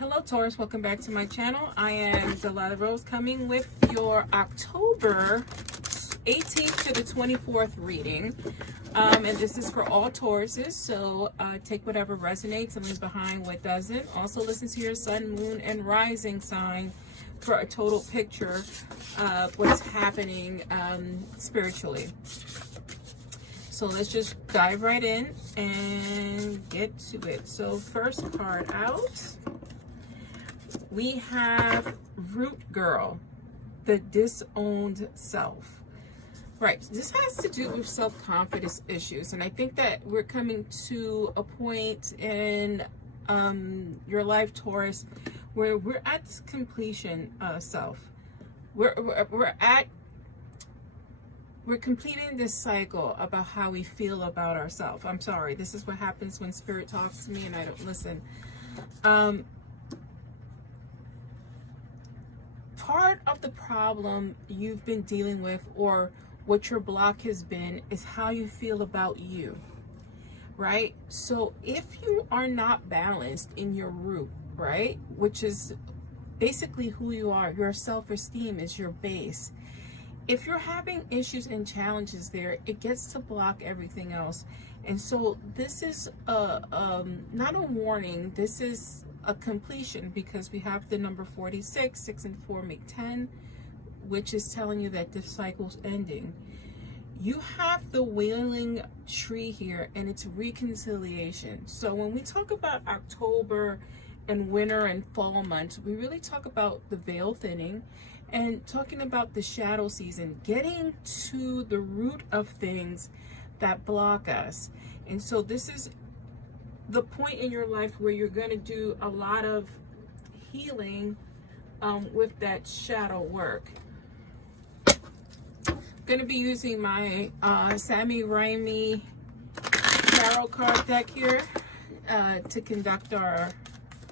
Hello Taurus, welcome back to my channel. I am Delilah Rose coming with your October 18th to the 24th reading. And this is for all Tauruses, so take whatever resonates and leave behind what doesn't. Also listen to your sun, moon, and rising sign for a total picture of what's happening spiritually. So let's just dive right in and get to it. So first card out, we have Root Girl, the disowned self. Right, this has to do with self-confidence issues, and I think that we're coming to a point in your life, Taurus, where we're at this completion self. We're completing this cycle about how we feel about ourselves. I'm sorry, this is what happens when Spirit talks to me and I don't listen. Part of the problem you've been dealing with, or what your block has been, is how you feel about you, right? So if you are not balanced in your root, right, which is basically who you are, your self-esteem is your base. If you're having issues and challenges there, it gets to block everything else. And so this is not a warning, this is a completion, because we have the number 46, 6 and 4 make 10, which is telling you that this cycle's ending. You have the wailing tree here, and it's reconciliation. So when we talk about October and winter and fall months, we really talk about the veil thinning and talking about the shadow season, getting to the root of things that block us. And so this is the point in your life where you're going to do a lot of healing with that shadow work. I'm going to be using my Sammy Raimi tarot card deck here to conduct our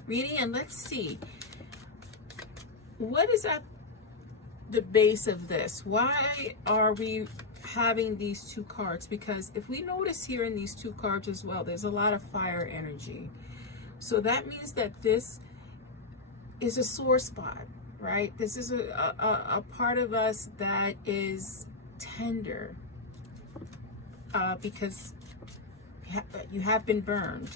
reading. And let's see, what is at the base of this? Why are we having these two cards? Because if we notice here in these two cards as well, there's a lot of fire energy. So that means that this is a sore spot, right? This is a part of us that is tender because you have been burned.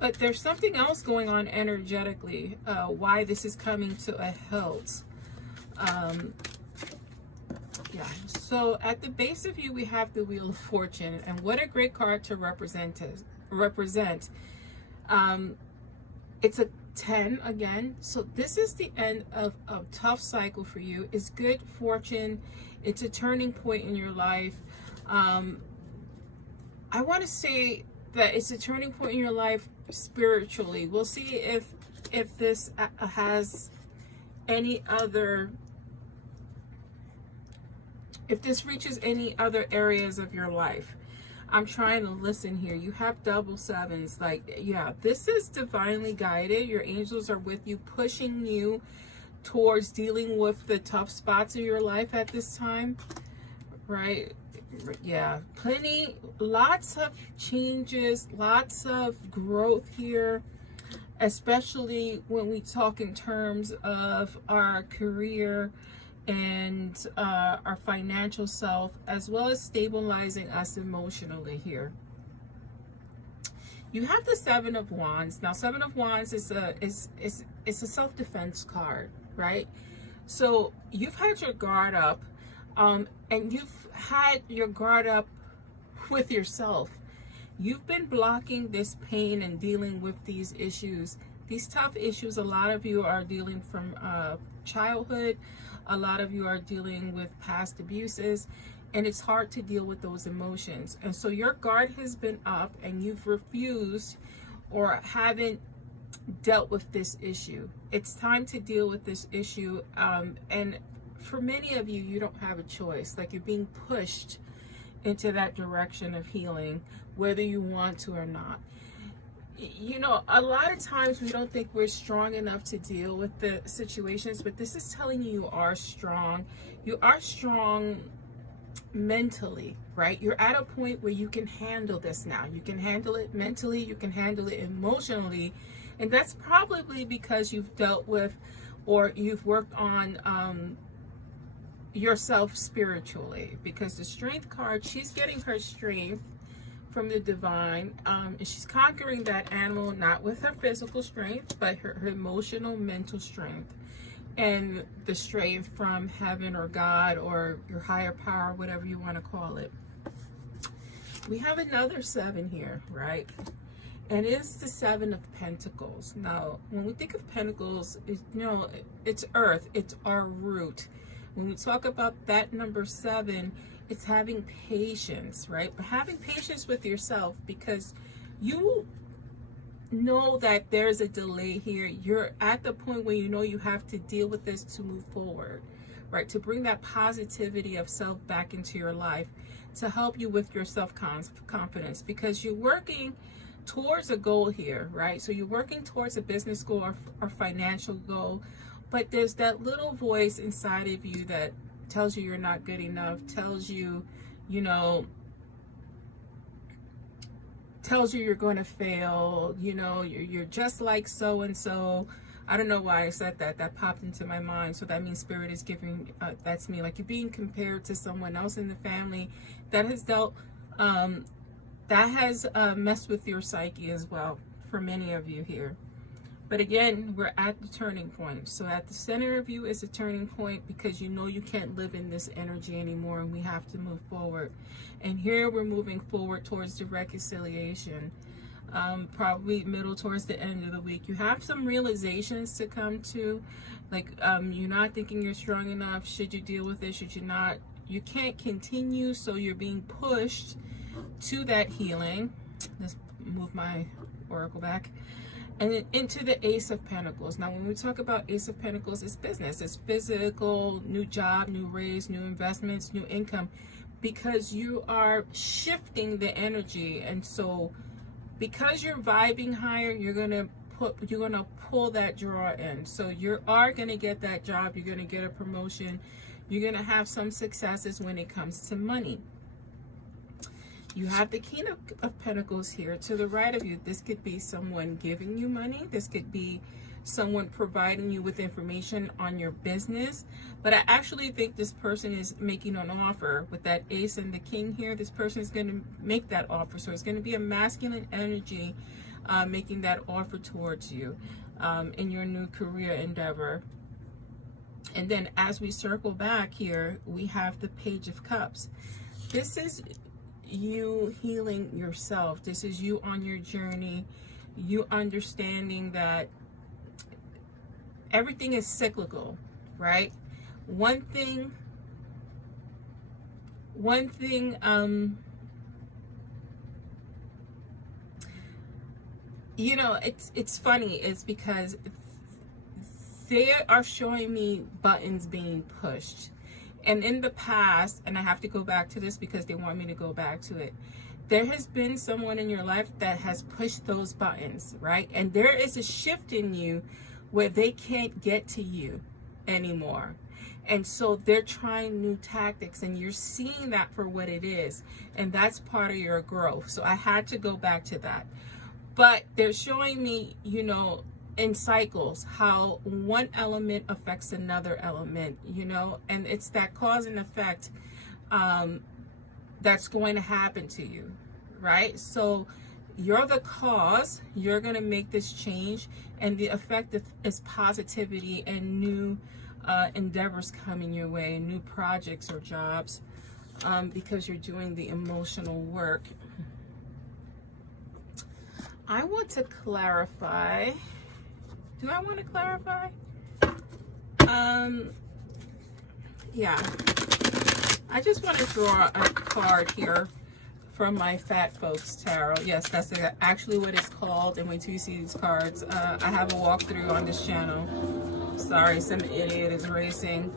But there's something else going on energetically, why this is coming to a halt. Yeah, so at the base of you, we have the Wheel of Fortune, and what a great card to represent. It's a 10 again, so this is the end of a tough cycle for you. It's good fortune, it's a turning point in your life. I want to say that it's a turning point in your life spiritually. We'll see if this has any other, if this reaches any other areas of your life. I'm trying to listen here. You have double sevens. Like, yeah, this is divinely guided. Your angels are with you, pushing you towards dealing with the tough spots in your life at this time, right? Yeah, lots of changes, lots of growth here, especially when we talk in terms of our career and our financial self, as well as stabilizing us emotionally here. You have the Seven of Wands. Now, Seven of Wands is a self-defense card, right? So you've had your guard up, and you've had your guard up with yourself. You've been blocking this pain and dealing with these issues, these tough issues. A lot of you are dealing from childhood. A lot of you are dealing with past abuses, and it's hard to deal with those emotions. And so your guard has been up, and you've refused or haven't dealt with this issue. It's time to deal with this issue. And for many of you, you don't have a choice. Like, you're being pushed into that direction of healing, whether you want to or not. You know, a lot of times we don't think we're strong enough to deal with the situations, but this is telling you you are strong. You are strong mentally, right? You're at a point where you can handle this now. You can handle it mentally, you can handle it emotionally. And that's probably because you've dealt with or you've worked on yourself spiritually. Because the strength card, she's getting her strength from the divine, and she's conquering that animal not with her physical strength, but her emotional, mental strength, and the strength from heaven or God or your higher power, whatever you want to call it. We have another 7 here, right? And it's the 7 of Pentacles. Now, when we think of Pentacles, it's earth, it's our root. When we talk about that number 7, it's having patience, right? But having patience with yourself, because you know that there's a delay here. You're at the point where you know you have to deal with this to move forward, right? To bring that positivity of self back into your life, to help you with your self-confidence, because you're working towards a goal here, right? So you're working towards a business goal or financial goal, but there's that little voice inside of you that tells you you're not good enough, tells you, tells you you're going to fail, you're just like so and so. I don't know why I said that. That popped into my mind. So that means Spirit is giving, that's me, like you're being compared to someone else in the family that has dealt, that has messed with your psyche as well for many of you here. But again, we're at the turning point. So at the center of you is a turning point, because you know you can't live in this energy anymore, and we have to move forward. And here we're moving forward towards the reconciliation, probably middle towards the end of the week. You have some realizations to come to, like you're not thinking you're strong enough. Should you deal with it? Should you not? You can't continue, so you're being pushed to that healing. Let's move my oracle back. And then into the Ace of Pentacles. Now, when we talk about Ace of Pentacles, it's business. It's physical, new job, new raise, new investments, new income, because you are shifting the energy. And so because you're vibing higher, you're gonna pull that draw in. So you are gonna get that job, you're gonna get a promotion, you're gonna have some successes when it comes to money. You have the King of Pentacles here to the right of you. This could be someone giving you money. This could be someone providing you with information on your business. But I actually think this person is making an offer. With that Ace and the King here, this person is going to make that offer. So it's going to be a masculine energy making that offer towards you in your new career endeavor. And then as we circle back here, we have the Page of Cups. This is you healing yourself. This is you on your journey, you understanding that everything is cyclical, right? One thing it's funny, it's because they are showing me buttons being pushed. And in the past, and I have to go back to this because they want me to go back to it, there has been someone in your life that has pushed those buttons, right? And there is a shift in you where they can't get to you anymore. And so they're trying new tactics, and you're seeing that for what it is. And that's part of your growth. So I had to go back to that. But they're showing me, in cycles, how one element affects another element, and it's that cause and effect that's going to happen to you, right? So you're the cause, you're going to make this change, and the effect is positivity and new endeavors coming your way, new projects or jobs, because you're doing the emotional work. I want to clarify. Do I want to clarify? Yeah. I just want to draw a card here from my Fat Folks Tarot. Yes, that's actually what it's called. And wait till you see these cards. I have a walkthrough on this channel. Sorry, some idiot is racing.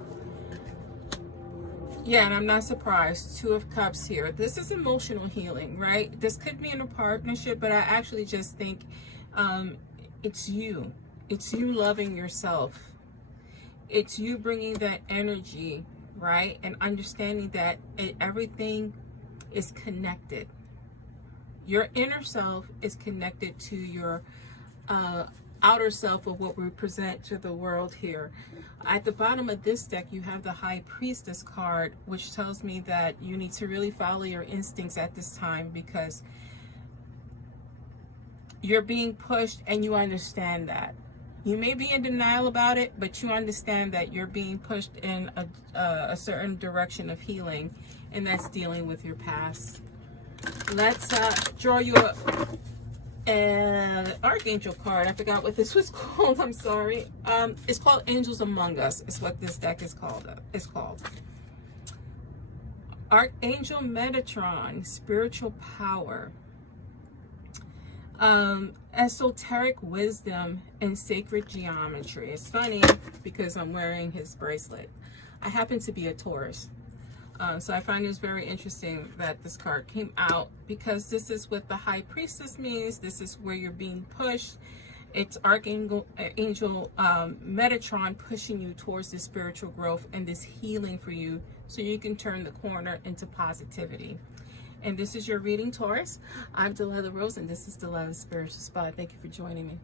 Yeah, and I'm not surprised. 2 of Cups here. This is emotional healing, right? This could be in a partnership, but I actually just think it's you. It's you loving yourself. It's you bringing that energy, right? And understanding that everything is connected. Your inner self is connected to your outer self, of what we present to the world here. At the bottom of this deck, you have the High Priestess card, which tells me that you need to really follow your instincts at this time, because you're being pushed and you understand that. You may be in denial about it, but you understand that you're being pushed in a certain direction of healing, and that's dealing with your past. Let's draw you an Archangel card. I forgot what this was called. I'm sorry. It's called Angels Among Us. It's what this deck is called. Archangel Metatron, spiritual power, esoteric wisdom, and sacred geometry. It's funny because I'm wearing his bracelet. I happen to be a Taurus. So I find it very interesting that this card came out, because this is what the High Priestess means. This is where you're being pushed. It's Archangel Metatron pushing you towards this spiritual growth and this healing for you, so you can turn the corner into positivity. And this is your reading, Taurus. I'm Delilah Rose, and this is Delilah's Spiritual Spot. Thank you for joining me.